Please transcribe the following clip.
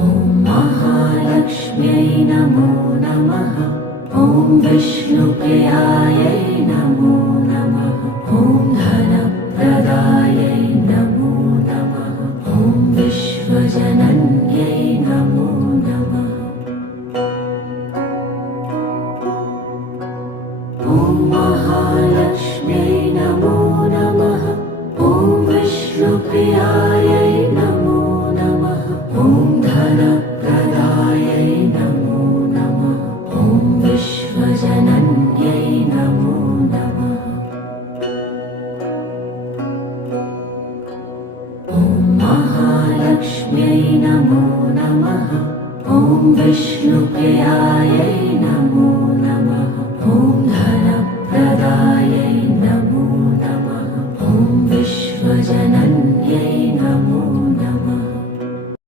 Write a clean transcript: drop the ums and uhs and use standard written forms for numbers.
ॐ महालक्ष्म्यै नमो नमः। ॐ विष्णुप्रियायै नमो नमः। ॐ धनप्रदायै नमो नमः। ॐ विश्वजनन्यै नमो नमः। ॐ महालक्ष्म्यै नमो नमः। ॐ विष्णुप्रियायै नमो नमः। ॐ धनप्रदायै नमो नमः। ॐ विश्वजनन्यै नमो नमः। ॐ महालक्ष्म्यै नमो नमः। ॐ विष्णुप्रियायै नमो